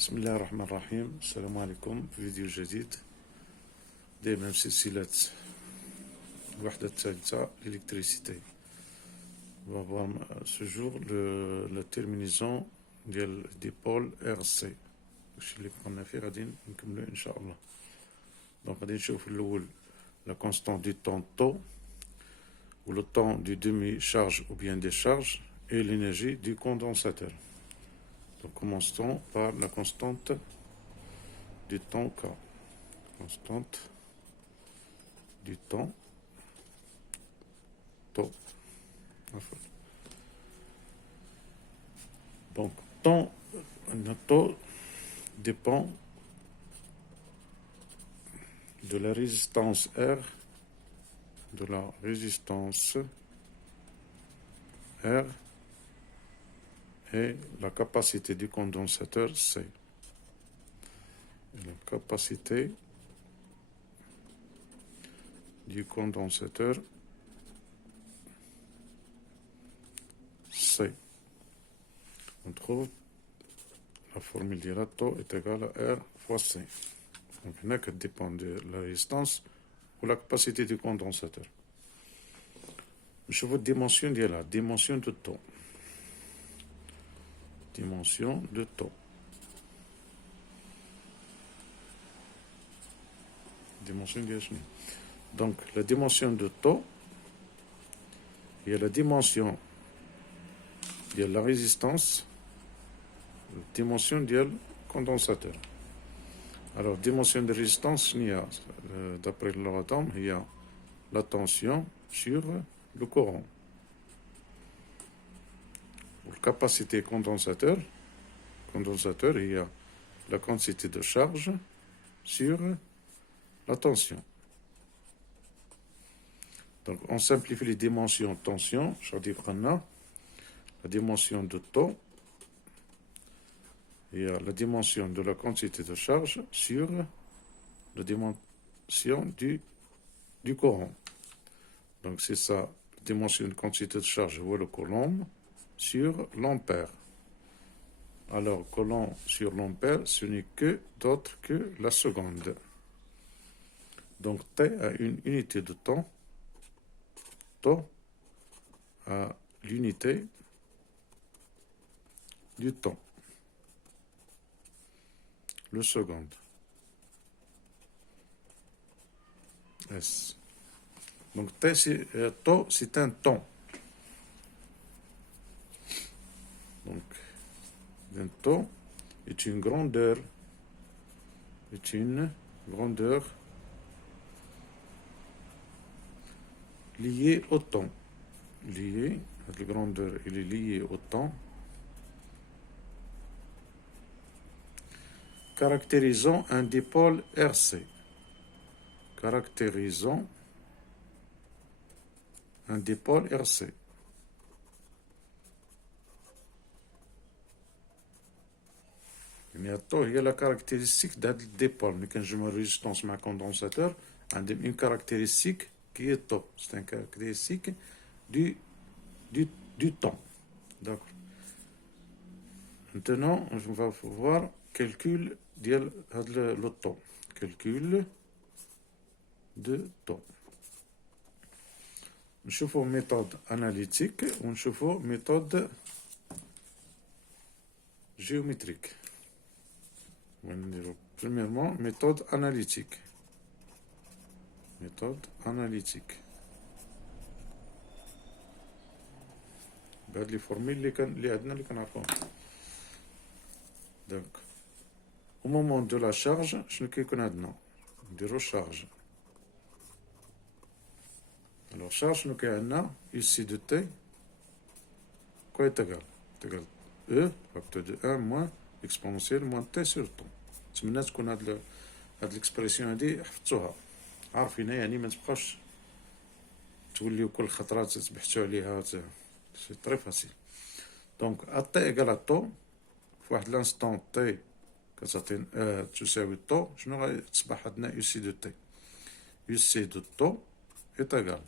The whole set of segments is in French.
بسم الله الرحمن الرحيم. السلام عليكم. فيديو جديد دائما سلسلة الوحدة الثالثة l'électricité. On va voir ce jour la terminaison des pôles RC. الشيء اللي كنا فيه غادي نكملو إن شاء الله. Donc غادي نشوف الأول la constante du temps taux ou le temps du demi-charge ou bien décharge et l'énergie du condensateur. Donc commençons par la constante du temps K. Constante du temps taux. Donc le taux dépend de la résistance R, et la capacité du condensateur C. Et la capacité du condensateur C. On trouve la formule du taux est égale à R fois C. Donc, il n'y a que dépend de la résistance ou la capacité du condensateur. Je vous dimension de la dimension de taux. Dimension de taux. Dimension de taux. Donc, la dimension de taux, il y a la dimension de la résistance, la dimension du condensateur. Alors, dimension de résistance, il y a, d'après le l'Euratom, il y a la tension sur le courant. Pour la capacité condensateur, il y a la quantité de charge sur la tension. Donc, on simplifie les dimensions tension, c'est-à-dire qu'on a la dimension de taux, il y a la dimension de la quantité de charge sur la dimension du courant. Donc, c'est ça, la dimension de quantité de charge, ou le coulomb, sur l'ampère. Alors, coulomb sur l'ampère, ce n'est que d'autre que la seconde. Donc, T a une unité de temps, taux a l'unité du temps, le seconde, S. Donc, taux, c'est un temps. Donc, un taux est une grandeur liée au temps. La grandeur, elle est liée au temps, caractérisant un dipôle RC. Caractérisant un dipôle RC. Il y a la caractéristique d'un dipôle. Mais quand je me résistance à un condensateur, une caractéristique qui est taux. C'est une caractéristique du temps. D'accord. Maintenant, on va voir calcul le taux. Calcul de taux. نشوفوا méthode analytique ونشوفوا méthode géométrique. Premièrement, méthode analytique. Méthode analytique. بهاد لي فورميل اللي عندنا اللي كنعرفوهم. Donc, au moment de la charge, شنو كيكون عندنا؟ نديرو charge. Alors, charge, شنو كاين عندنا؟ ici de t, quoi est égal? est égal E, facteur de 1 moins exponentielle moins t sur temps. نتمنى تكون هاد الاكسبرسيون هادي حفظتوها عارفينها، يعني ما تبقاش توليو كل خطرة تبحثوا عليها. سي تري فاسيل. دونك ا تي ايكال ا طو في واحد لانستون تي كتعطي تساوي طو، شنو غتصبح عندنا يو سي دو تي؟ يو سي دو طو est égal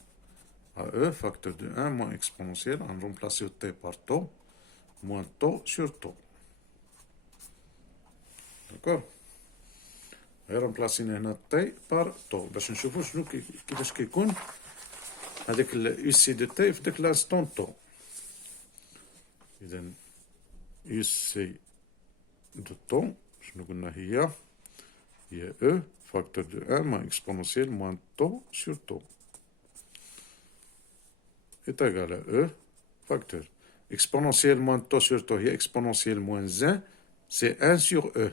à E facteur de 1 moins exponentielle, on remplace T par taux, moins taux sur taux. d'accord. remplacينا هنا تي بار طو باش نشوفوا شنو كيفاش كيكون هذاك اليو سي دو تي في داك لانستون طو. اذا يو سي دو طو شنو قلنا هي او فاكتور دو 1 moins exponentielle moins tau sur tau est égal à E facteur. Exponentielle moins tau sur tau, exponentielle moins 1, c'est 1 sur E.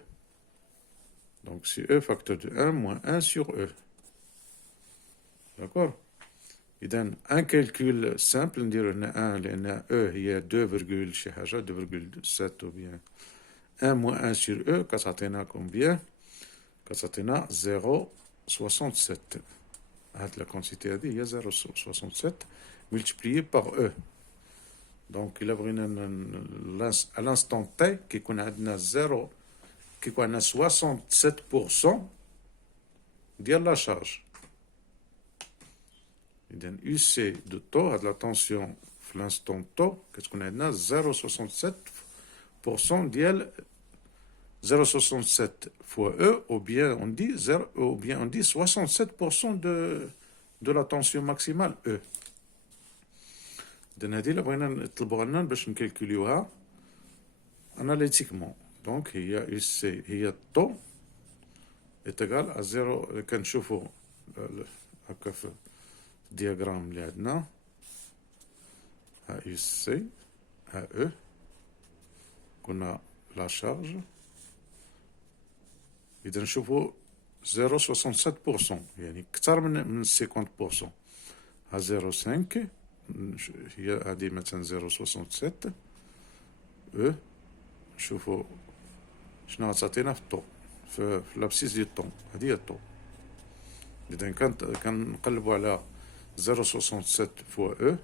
Donc c'est E facteur de 1 moins 1 sur E. D'accord. Et donc un calcul simple, on dirait 1, E, il y a 2, شي حاجة 2,7 ou bien 1 moins 1 sur E, ça t'en combien? Ça t'en 0,67. La quantité il y a 0,67 multiplié par E. Donc il a à l'instant T qui connaît 0 qui connaît 67% de la charge. إذن UC de taux à la tension à l'instant taux qu'est-ce qu'on a 0,67% de 0,67 fois E ou bien on dit 67% de la tension maximale E. إذن هذه اللي بغينا نطلبوها لنا باش نكالكوليوها analytiquement. Donc هي UC هي الطو est égal à 0 كنشوفوا هكا في الدياغرام اللي عندنا ها UC ها E كنا لا شارج. إذا نشوفوا 0,67% يعني أكثر من 50%. ها 0,5 هي هذه مثلا 0,67 E نشوفوا شنو غتعطينا في الطو في لابسيس ديال الطو. هذه هي الطو. إذا كنقلبوا على 0,67 فوا او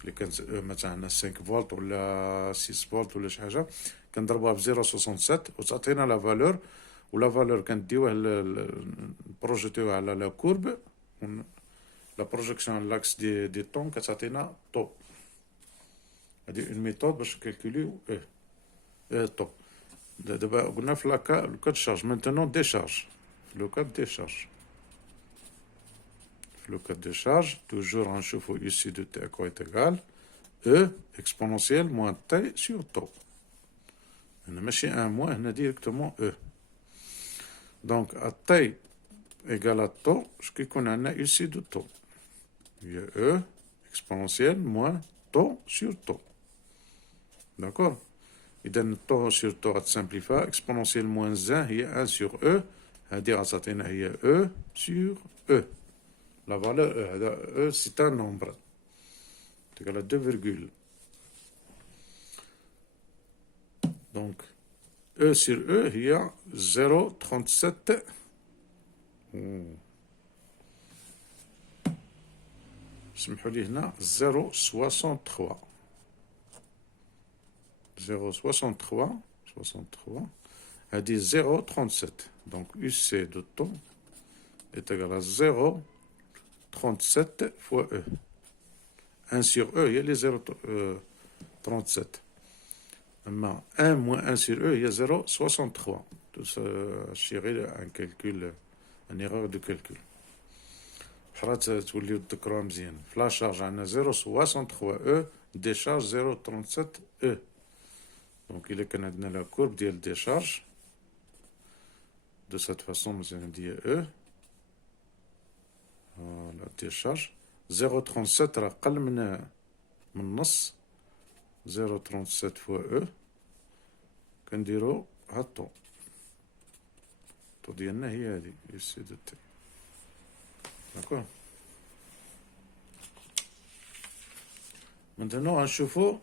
اللي كانت مثلا عندنا 5 فولت ولا 6 فولت ولا شي حاجه كنضربوها ب 0,67 وتعطينا لا فالور ولا فالور كنديوه نبروجيتيوها على لا كورب لا بروجيكسيون لاكس دي طون كتعطينا طو. هذه اون ميثود باش نكالكوليو طو. دابا قلنا في لو كا دو شارج مانتونون ديشارج في لو كا دو ديشارج le cas de charge, toujours en chauffe ici de T quoi est égal E exponentielle moins T sur tau. On a mis un moins, on a directement E. Donc à T égale à tau, ce qu'on a ici de tau. Il y a E exponentielle moins tau sur tau. D'accord. Et donc tau sur tau à simplifier, exponentielle moins 1, il y a 1 sur E, c'est-à-dire il y a E sur E. La valeur E, c'est un nombre. C'est égal à 2 virgules. Donc, E sur E, il y a 0,37. سمحوا لي هنا 0,63. 0,63 هذه 0,37. Donc UC de taux est égal à 0,37 fois E. 1 sur E, il y a les 0,37. 1 moins 1 sur E, il y a 0,63. Tout ça, chérie, un calcul, une erreur de calcul. حرات توليو تذكروها مزيان. في لا شارج عندنا 0,63 E, décharge 0,37 E. Donc il est qu'on a la courbe ديال décharge. De cette façon, مزيان ندير E. Voilà, décharge 0,37 راه قل من نص 0,37 فوا او كنديرو ها الطو ديالنا هي هادي يو دو تي. داكور. Maintenant غنشوفو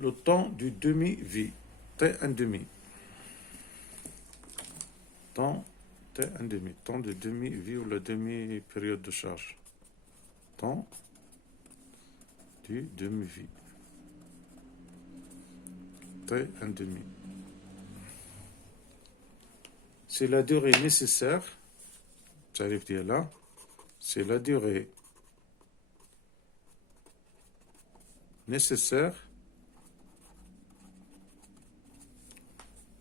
le temps du demi-vie T1 demi. Temps T1 demi, temps de demi-vie ou la demi-période de charge. Temps du demi-vie. T1 demi. C'est la durée nécessaire, j'arrive à dire là, c'est la durée nécessaire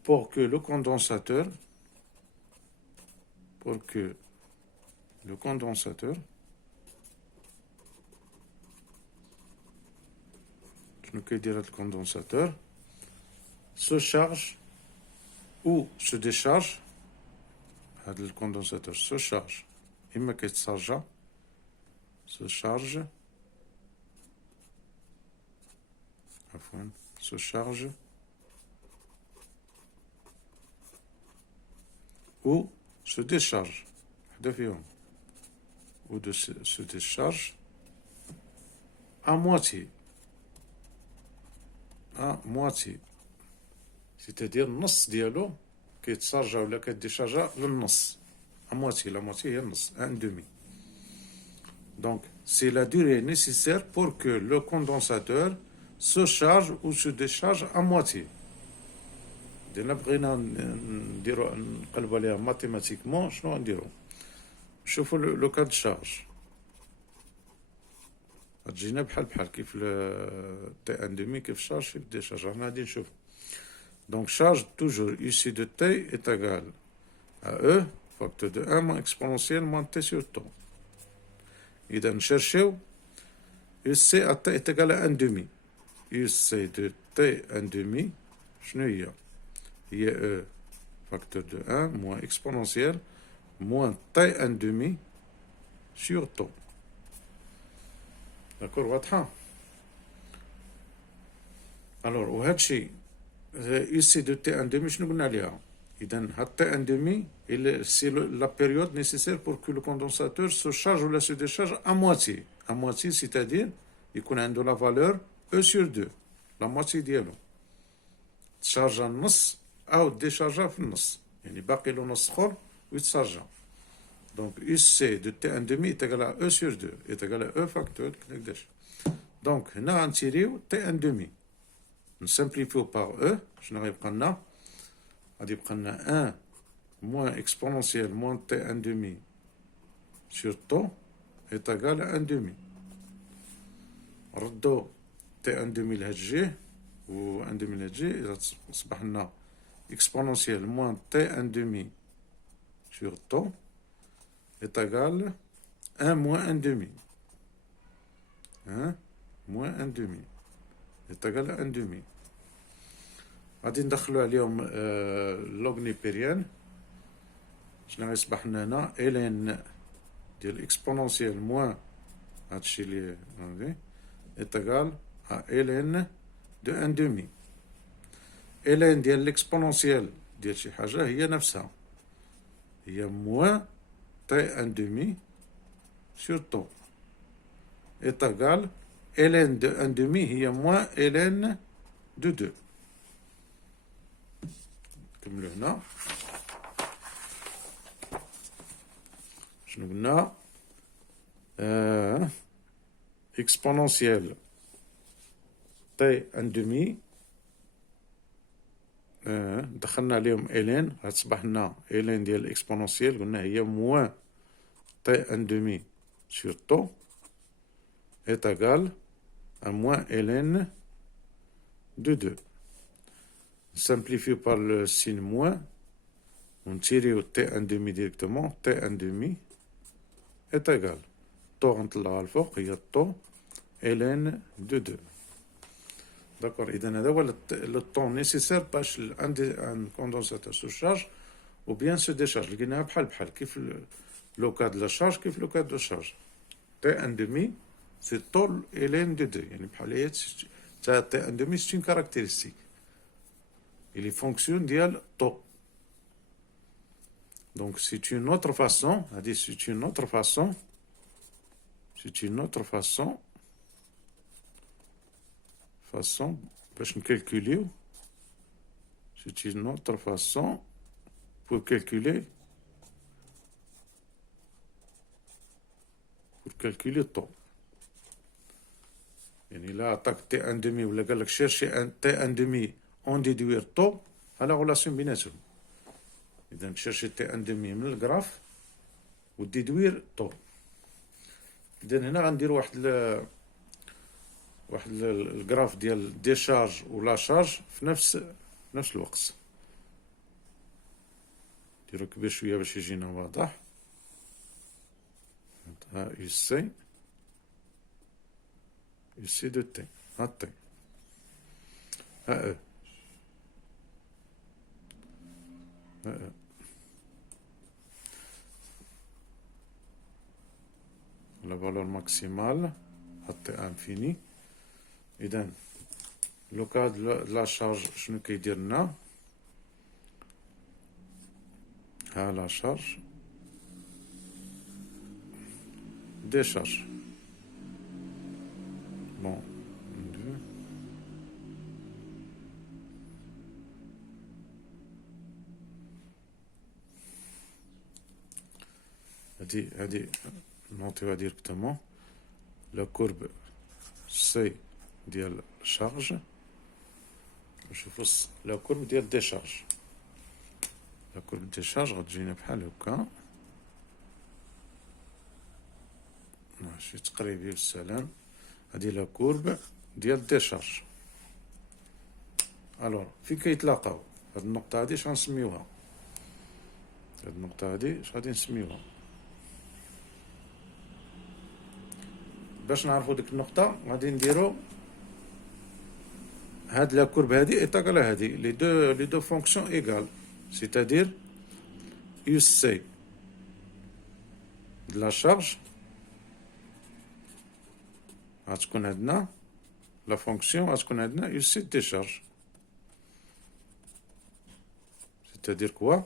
pour que le condensateur شنو كيدير هاد الكوندونساتور se charge ou se décharge. هاد الكوندونساتور se charge إما كيتسارجا se charge عفوا se charge ou se décharge وحدة فيهم ou de se décharge à moitié c'est-à-dire النص ديالو كيتسارجا ولا كيديشارجا للنص à moitié. La moitié هي النص un demi. Donc c'est la durée nécessaire pour que le condensateur se charge ou se décharge à moitié. إذا بغينا نديرو نقلبو عليها ماتيماتيكمون شنو غنديرو؟ نشوفو لو كاد شارج غتجينا بحال كيف تي ان دومي كيف شارج كيف ديشارج. رانا غادي نشوفو. Donc charge toujours ici de t est égal à E facteur de 1 moins exponentielle moins t sur temps. إذا نشرشيو UC à t est égal à 1 demi. UC de t 1 demi شنو هي؟ هي E facteur de 1 moins exponentielle moins t 1 demi sur temps. D'accord, واضحة؟ alors وهذا الشيء ici de t 1 demi شنو قلنا عليها؟ إذا هاد t 1 demi c'est la période nécessaire pour que le condensateur se charge ou se décharge à moitié. À moitié c'est-à-dire يكون عنده la valeur E sur 2 la moitié ديالو تشارجا النص أو ديشارجا في النص يعني باقي له نص اخر ويتشارجا. Donc UC de T1 demi est égal à E sur 2 est égal à E facteur كداش. Donc هنا غنتيريو T1 demi نسمبليفيو par E شنو غيبقى لنا؟ غادي يبقى لنا 1 moins exponentielle moins T1 demi sur temps est égal à 1 demi. ردو T1 demi لهاد الجهة و 1 demi لهاد الجهة إذا تصبح لنا exponentielle moins T1 demi sur temps est égal à 1 moins 1 demi. 1 moins 1 demi est égal à 1 demi. غادي ندخلو عليهم لوغ نيبيريان شنو غيصبح لنا هنا ln ديال اكسبونونسيال موان هادشي لي هادي est égal à ln de 1 demi. ln ديال الاكسبونونسيال ديال شي حاجة هي نفسها هي موان t 1 demi sur temps est égal ln de 1 demi هي موان ln de 2. نكملو هنا شنو قلنا؟ exponentielle t 1 demi دخلنا عليهم ln غتصبح لنا ln ديال الاكسبونونسيال قلنا هي موان t 1 demi sur temps est égal à moins ln de 2. Simplifié par le signe moins, on tire au t1 demi directement, t1 demi est égal. Taux entre l'alpha, il y a taux ln de 2. D'accord, et donc le temps nécessaire pour un condensateur se charge ou bien se décharge. Il y a le cas de la charge, le cas de la charge. t1 demi, c'est taux ln de 2. t1 demi, c'est une caractéristique. Il est fonction dial taux. Donc c'est une autre façon, باش نكالكوليو c'est une autre façon pour calculer le temps. يعني لا عطاك تي ان دمي ولا قال لك شيرشي ان تي ان دمي اون ديدوير طو على غولاسيون بيناتهم. اذا تشيرشي تي ان دمي من الجراف وديدوير طو. اذا هنا غندير واحد الجراف ديال ديشارج ولا شارج في نفس الوقت. نديرو كبير شوية باش يجينا واضح. ها يو سي دو تي، ها تي، ها او، ها او. la valeur maximale à t infini. إذا لو كا دو لا شارج شنو كيدير لنا؟ ها لا شارج décharge. Bon, هذه نوطيوها ديريكتومون. لا كورب سي ديال شارج، نشوفو لا كورب ديال ديشارج. لا كورب ديشارج غتجينا بحال هكا، ماشي تقريبي بالسلام. هادي لا كورب ديال ديشارج. الوغ فين كيتلاقاو هاد النقطة هادي؟ اش غنسميوها؟ هاد النقطة هادي اش غادي نسميوها؟ باش نعرفو ديك النقطة غادي نديرو هاد لا كورب هادي ايطاغال هادي، لي دو فونكسيون ايغال، سيتادير يو سي د لا شارج غتكون عندنا لا فونكسيون غتكون عندنا يو سي ديشارج. C'est-à-dire quoi?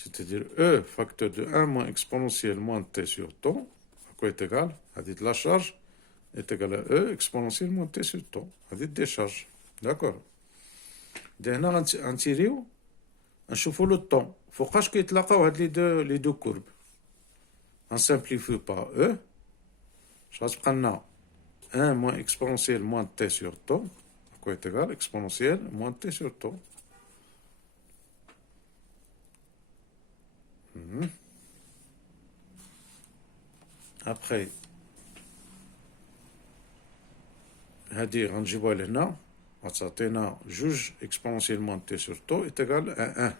C'est-à-dire E facteur de 1 moins exponentielle moins t sur tau, à quoi est égal? A dit la charge est égale à E exponentielle moins t sur tau. A dit décharge. D'accord. هنا غنتيريو نشوفو لو طون فوقاش كيتلاقاو هاد لي دو كورب. غنسامبليفيو با E، اش غتبقى لنا 1 moins exponentielle moins t sur tau, à quoi est égal exponentielle moins t sur tau. Après, هادي غنجيبوها لهنا غتعطينا جوج exponentiellement t sur tau est égal à 1.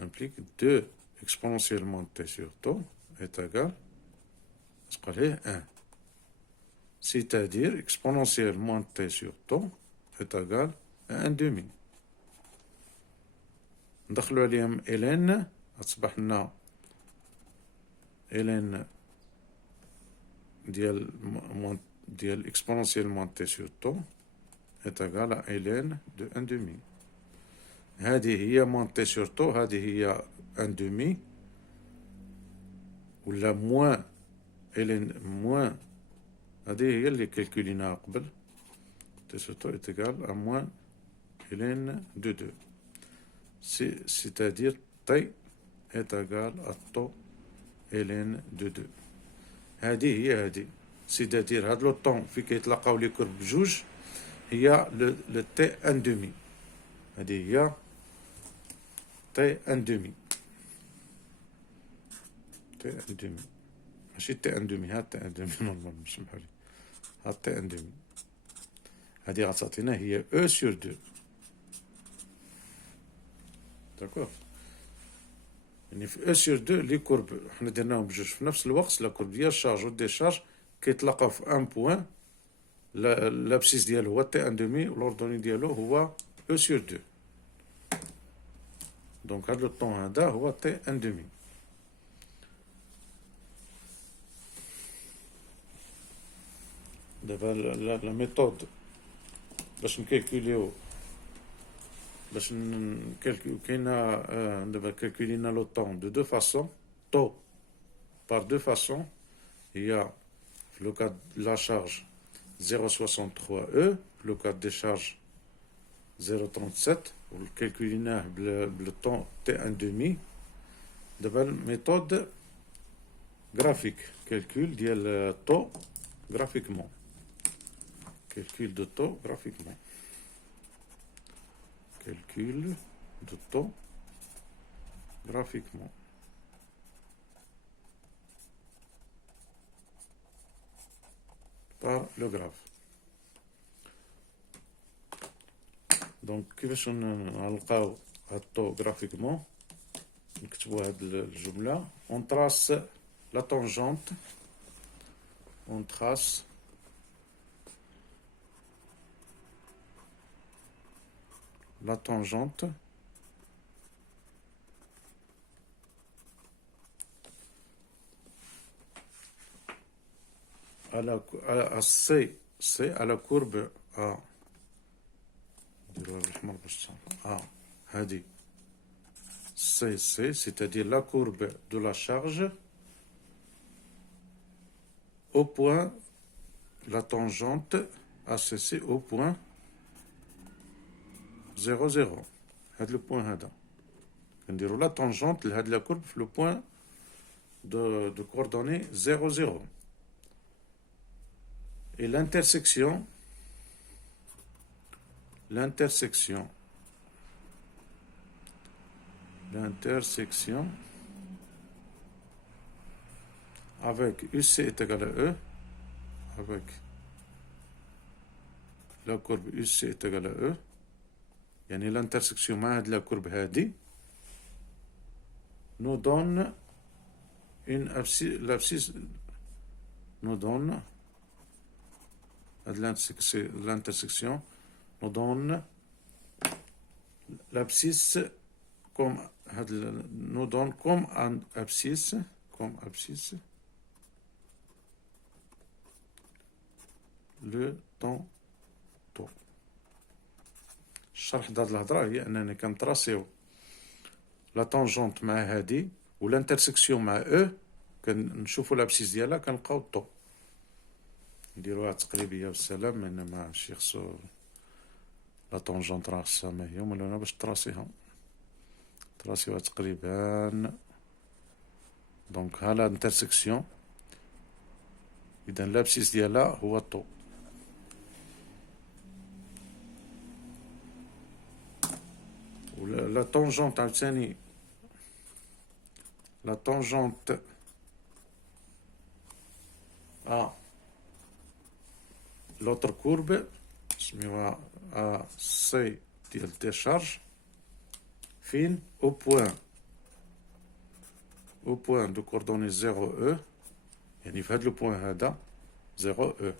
Implique 2 exponentiellement t sur tau est égal غتبقى ليه 1. C'est-à-dire exponentiellement t sur tau est égal à 1 demi. ندخلو عليهم ln غتصبح لنا ln ديال exponentiellement t sur tau est égal à ln de 1 demi. هذه هي moins t sur tau، هذه هي 1 demi، ولا moins ln moins هذه هي اللي كالكوليناها قبل. t sur tau est égal à moins ln de 2. C'est-à-dire t est égal à tau ln de 2. هذه هي هذه. C'est-à-dire هاد لو طون في كيتلاقاو لي كورب بجوج هي لو تي ان دومي. هذه هي تي ان دومي. تي ان دومي ماشي تي ان دومي، ها تي ان دومي نورمال سمحولي، ها تي ان دومي. هذه غتعطينا هي او سور دو. داكور. يعني في او سور دو لي كورب حنا درناهم بجوج في نفس الوقت، لا كورب ديال الشارج و ديشارج كيتلاقاو في ان بوان، لابسيس ديالو هو تي ان دومي والاوردوني ديالو هو او سور دو. دونك هاد لو طون هذا هو تي ان دومي. دابا لا ميثود باش نكالكوليو كاينه دابا كالكولينا لو طون دو فاسون، طو بار دو فاسون. هي في لو كاد لا شارج 0.63 E، في لو كاد دي شارج 0.37، وكالكوليناه بلو طون تي ان دومي. دابا الميثود graphique, calcul ديال taux graphiquement, calcul de taux graphiquement, calcul de taux graphiquement. Par le graphe. Donc كيفاش نلقاو الطو graphiquement؟ نكتبوا هاد الجملة. On trace la tangente. On trace la tangente à C, à la courbe A. C, c'est-à-dire la courbe de la charge au point, la tangente ACC au point 0, 0. C'est le point هذا. نديرو la tangente لهاد la courbe le point de coordonnées 0, 0. Et l'intersection avec UC est égal à E, avec la courbe UC est égal à E, يعني l'intersection مع هاد la courbe هادي nous donne l'abscisse nous donne l'intersection nous donne l'abscisse comme nous donne comme abscisse le temps. الشرح د هاد الهضره هي اننا كنتراسيو لا طونجونت مع هادي والانترسيكسيون مع او، كنشوفوا لابسيس ديالها كنلقاو الطو، نديروها تقريبيه والسلام، من ما شي خصو لا طونجونت راه خصها ما هي ولا باش تراسيوها تقريبا. دونك ها لا انترسيكسيون، اذا لابسيس ديالها هو الطو. La tangente عاوتاني la tangente à l'autre courbe نسميوها à C ديال décharge فين au point de coordonnées 0 E، يعني في هاد لو بوين هذا 0 E،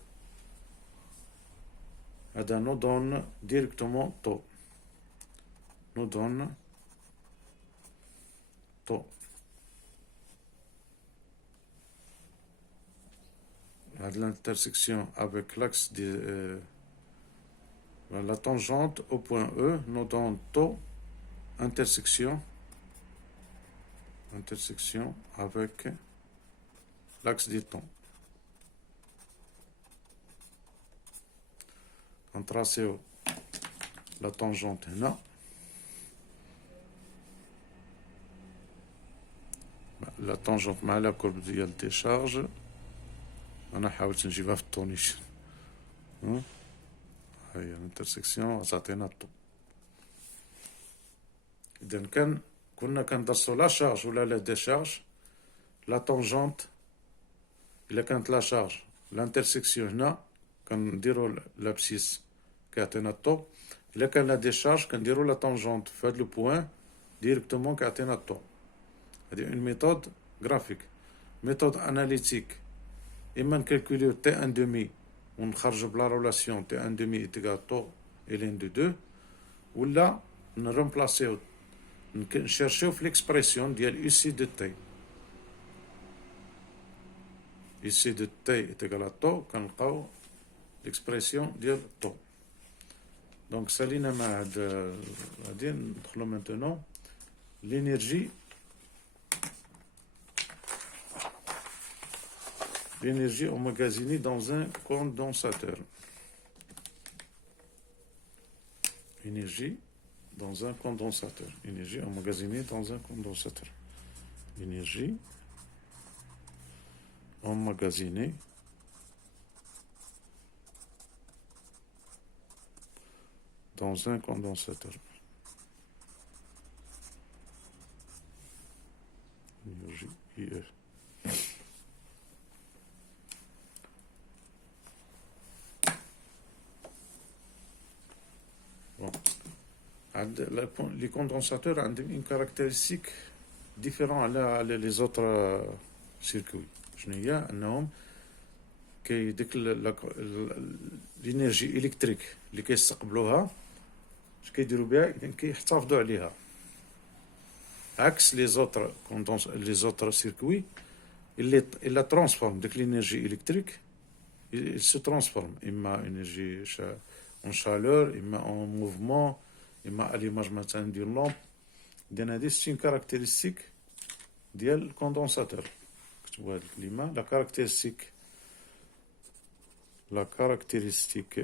هذا nous donne directement taux، nous donne taux. L'intersection avec l'axe de la tangente au point E nous donne taux intersection avec l'axe du temps. On trace la tangente هنا، la tangente مع la courbe ديال décharge. انا حاولت نجيبها في الطونيش، هاي الانترسيكسيون تعطينا الطو. اذا كنا كندرسو لا شارج ولا لا ديشارج، لا طونجونت الا كانت لا شارج الانترسيكسيون هنا كنديرو لابسيس كيعطينا الطو، الا كان لا ديشارج كنديرو لا طونجونت في هاد لو بوين ديريكتومون كيعطينا الطو. هادي اون ميثود غرافيك. ميثود اناليتيك، اما نكالكوليو تي ان دومي ونخرجو بلا رولاسيون تي ان دومي ايتيغال طو الين دو دو، ولا نرومبلاسيو نشيرشيو في ليكسبرسيون ديال يو سي دو تي. يو سي دو تي ايتيغال طو، كنلقاو ليكسبرسيون ديال طو. دونك سالينا مع هاد غادي ندخلو مانتونون l'énergie emmagasinée dans un condensateur. Énergie dans un condensateur. Énergie emmagasinée dans un condensateur. Énergie emmagasinée dans un condensateur. Énergie IE. Bon. Les condensateurs ont une caractéristique différents على les autres circuits. شنو هي انهم كي ديك الانرجي الكتريك اللي كيستقبلوها اش كيديروا بها، اذا كيحتفظوا عليها عكس لي زوتر سيركوي اللي ترانسفورم ديك الانرجي الكتريك il se transforme اما انرجي en chaleur اما en mouvement اما اليماج مثلا ديال لومب. اذا هذه سي كاركتيرستيك ديال الكوندونساتور. كتبوا هذه الكلمه la caractéristique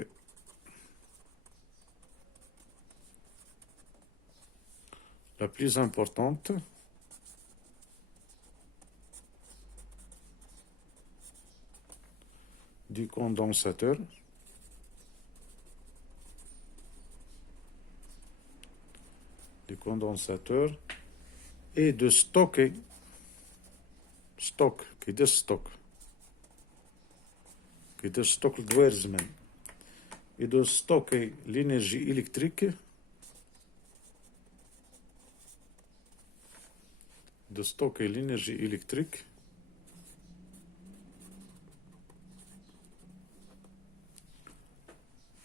la plus importante du condensateur est de stocker الدوائر الزمن et de stocker l'énergie électrique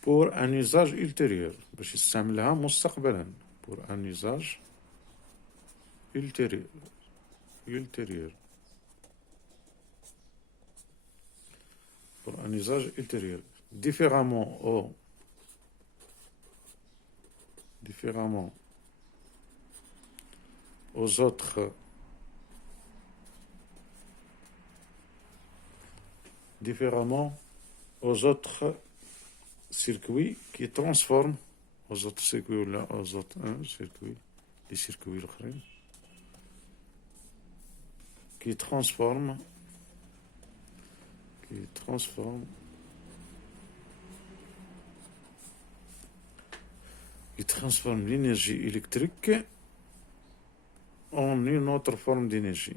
pour un usage ultérieur باش يستعملها مستقبلا pour un usage ultérieur pour un usage ultérieur différemment aux autres circuits qui transforment les circuits الآخرين qui transforment l'énergie électrique en une autre forme d'énergie.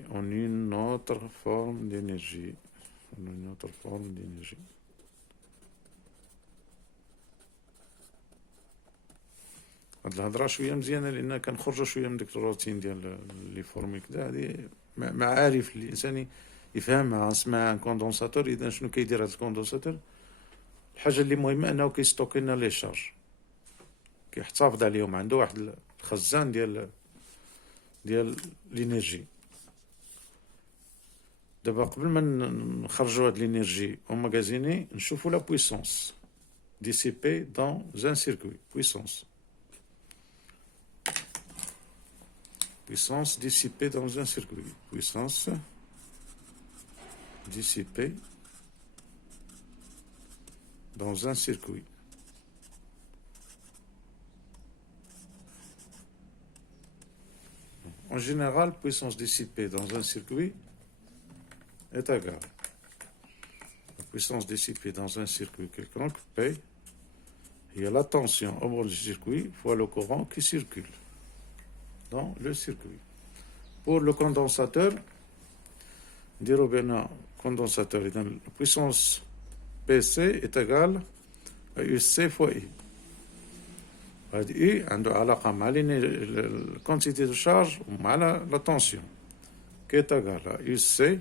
هاد الهضره شويه مزيانه لان كنخرجوا شويه من ديك الروتين ديال لي فورمي كدا. هذه معارف الانسان يفهمها. اسمها كوندونساتور. اذا شنو كيدير هذا الكوندونساتور؟ الحاجه اللي مهمه انه كيستوكي لنا لي شارج، كيحتفظ عليهم، عنده واحد الخزان ديال الانرجي. دابا قبل ما نخرجوا هاد الانرجي او ماغازيني نشوفوا لا بويسونس dissipée dans un circuit. puissance dissipée dans un circuit. Puissance dissipée dans un circuit. En général, puissance dissipée dans un circuit est égale la puissance dissipée dans un circuit quelconque, P, et la tension au bord du circuit fois le courant qui circule dans le circuit. Pour le condensateur, نديرو بأن condensateur, la puissance PC est égale à UC fois I. هاد I عنده علاقة مع la quantité de charge ومع la tension, qui est égale à UC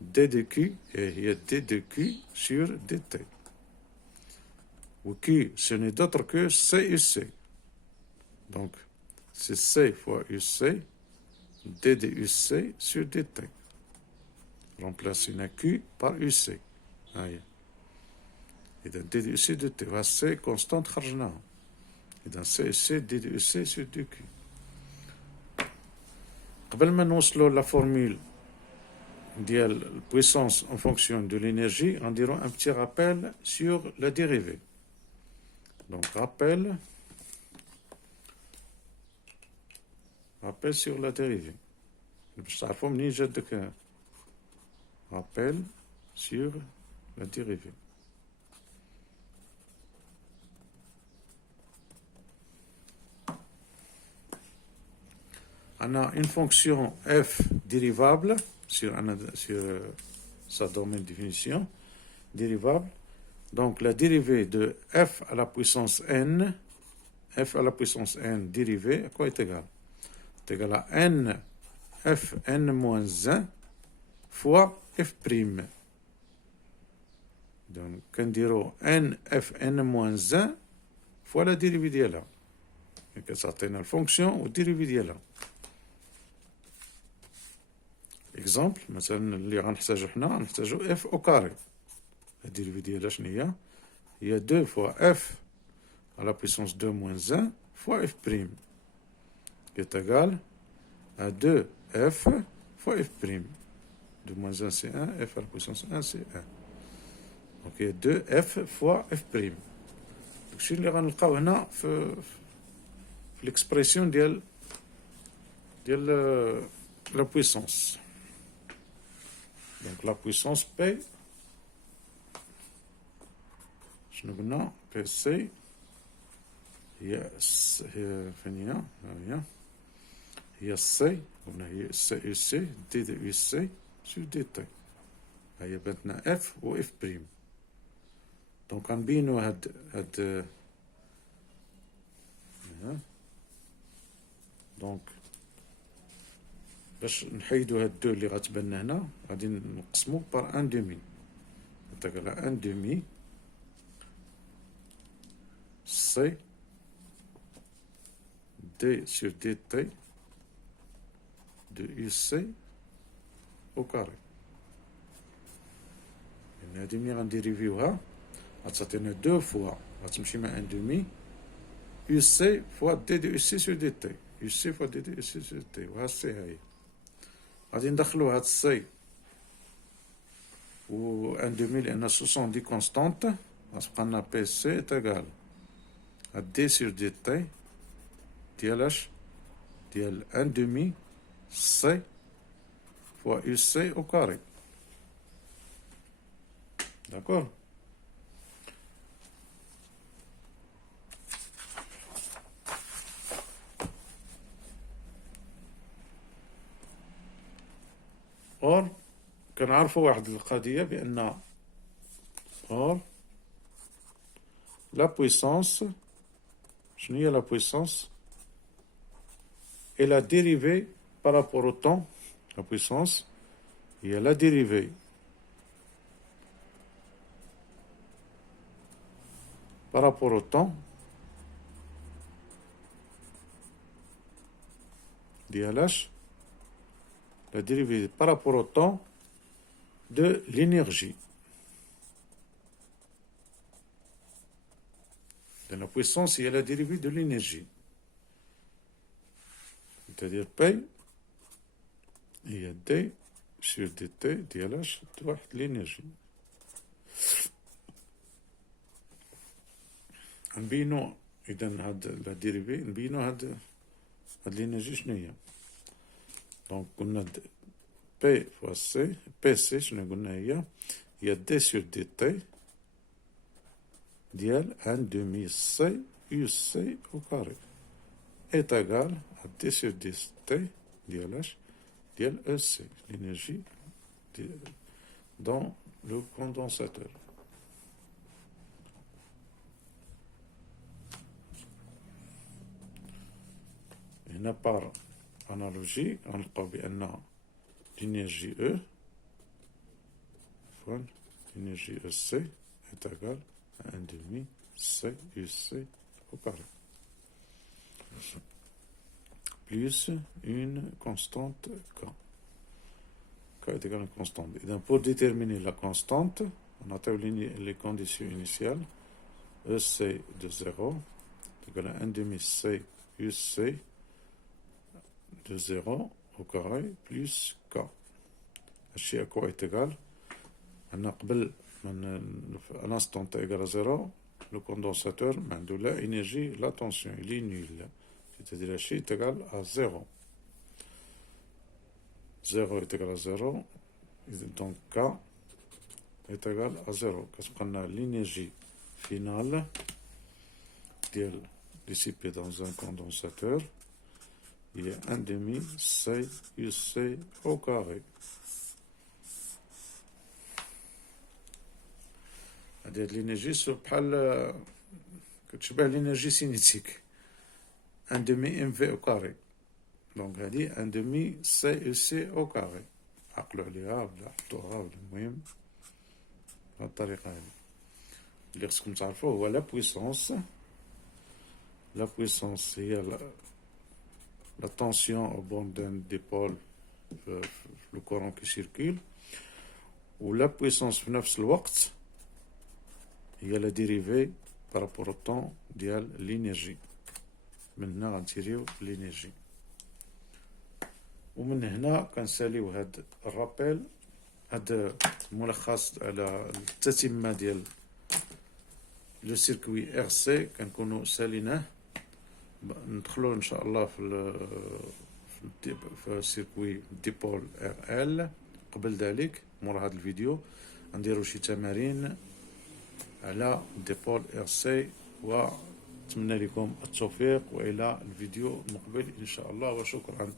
D de Q, et il y a D de Q sur DT. Où Q, ce n'est d'autre que CUC. Donc, c'est C fois UC, D de UC sur DT. Remplace une Q par UC. إذا D de UC DT. C constante خرجناها. إذا CUC D de UC sur DQ. قبل ما نوصلوا la formule ديال puissance en fonction de l'énergie, on dira un petit rappel sur la dérivée. Donc rappel sur la dérivée. Rappel sur la dérivée. On a une fonction f dérivable sur sa domaine de définition, dérivable. Donc la dérivée de f à la puissance n dérivée, à quoi est égal? est égal à n fn-1 fois f'. Donc, كنديرو n fn-1 fois la dérivée ديالها. كتعطينا الفونكسيون والديريفي ديالها. اكزامبل مثلا اللي غنحتاجو حنا غنحتاجو اف او كاري. الديريفي ديالها شنو هي 2 فوا اف على بويسونس 2 موان 1 فوا اف بريم qui est égal à 2f fois f prime. 2 moins 1 c'est 1, f à la puissance 1 c'est 1. Donc il y a 2f fois f prime. Donc شنو اللي غنلقاو هنا في l'expression ديال la puissance. Donc la puissance P, شنو قلنا PC هي فين هي السي، قلنا هي السي يو سي دي دي يو سي سو دي تي. هي بانتنا اف و اف بريم. دونك غنبينو هاد دونك باش نحيدو هاد دو اللي غتبان هنا غادي نقسمو بار ان دومي. نعطيك على ان دومي سي دي سور دي تي de UC au carré. يعني هادي ملي غنديريفيوها غتعطينا 2 فوا غتمشي مع ان دومي UC فوا دي دي UC سو دي تي UC فوا دي دي UC سو دي تي. وها السي هاهي غادي ندخلو هاد السي و ان دومي لأن سو سون دي كونستانت غتبقى لنا بي سي تاكال هاد دي سور دي تي ديال اش ديال ان دومي C fois UC au carré. D'accord? or كنعرفوا واحد القضية بأن or la puissance شنو هي la puissance et la dérivée par rapport au temps. La puissance, il y a la dérivée par rapport au temps DLH, la dérivée par rapport au temps de l'énergie. Dans la puissance, il y a la dérivée de l'énergie. C'est-à-dire P, il y a D sur dt DLH de l'énergie. نبينو إذا هاد لا ديريفي نبينو هاد الإنرجي شنو هي. دونك قلنا بي فوا سي بي سي شنو قلنا هي دي سور دي تي ديال ان دومي سي يو سي أو كاري est égal à d sur dt ديال اش ديال E C, l'énergie dans le condensateur. هنا par analogie غنلقاو بأن l'énergie E fois l'énergie EC est égale à 1 demi C UC au carré plus une constante K. K est égal à une constante. Et donc, pour déterminer la constante, on a les conditions initiales. EC de 0 est égal à 1 demi C UC de 0 au carré plus K. الشيء à quoi est égal. أنا قبل à l'instant T égal à 0, le condensateur ما عنده لا énergie, la tension, il est nul. C'est-à-dire H est égal à 0. 0 est égal à 0. Donc K est égal à 0. Parce qu'on a l'énergie finale dissipée dans un condensateur. Il est 1 demi C UC au carré. C'est-à-dire l'énergie كتشبه l'énergie cinétique. 1 demi mv au carré. دونك هذه ان دومي سي او سي او كاري، عقلوا عليها ولا حطوها ولا المهم بهذه الطريقة هذه. اللي خصكم تعرفوه هو لا بويسونس. لا بويسونس هي لا طونسيون او بون دان ديبول في لو كورون كي سيركيل، و لا بويسونس في نفس الوقت هي لا ديريفي بارابور او طون ديال لينيرجي. من هنا غنتيريو لينيرجي، ومن هنا كنساليو هاد الرابيل، هاد الملخص على التتمة ديال لو سيركوي ار سي كنكونو ساليناه. ندخلو ان شاء الله في سيركوي ديبول ار ال. قبل ذلك مور هذا الفيديو نديرو شي تمارين على ديبول ار سي، ونتمنى لكم التوفيق والى الفيديو المقبل ان شاء الله، وشكرا.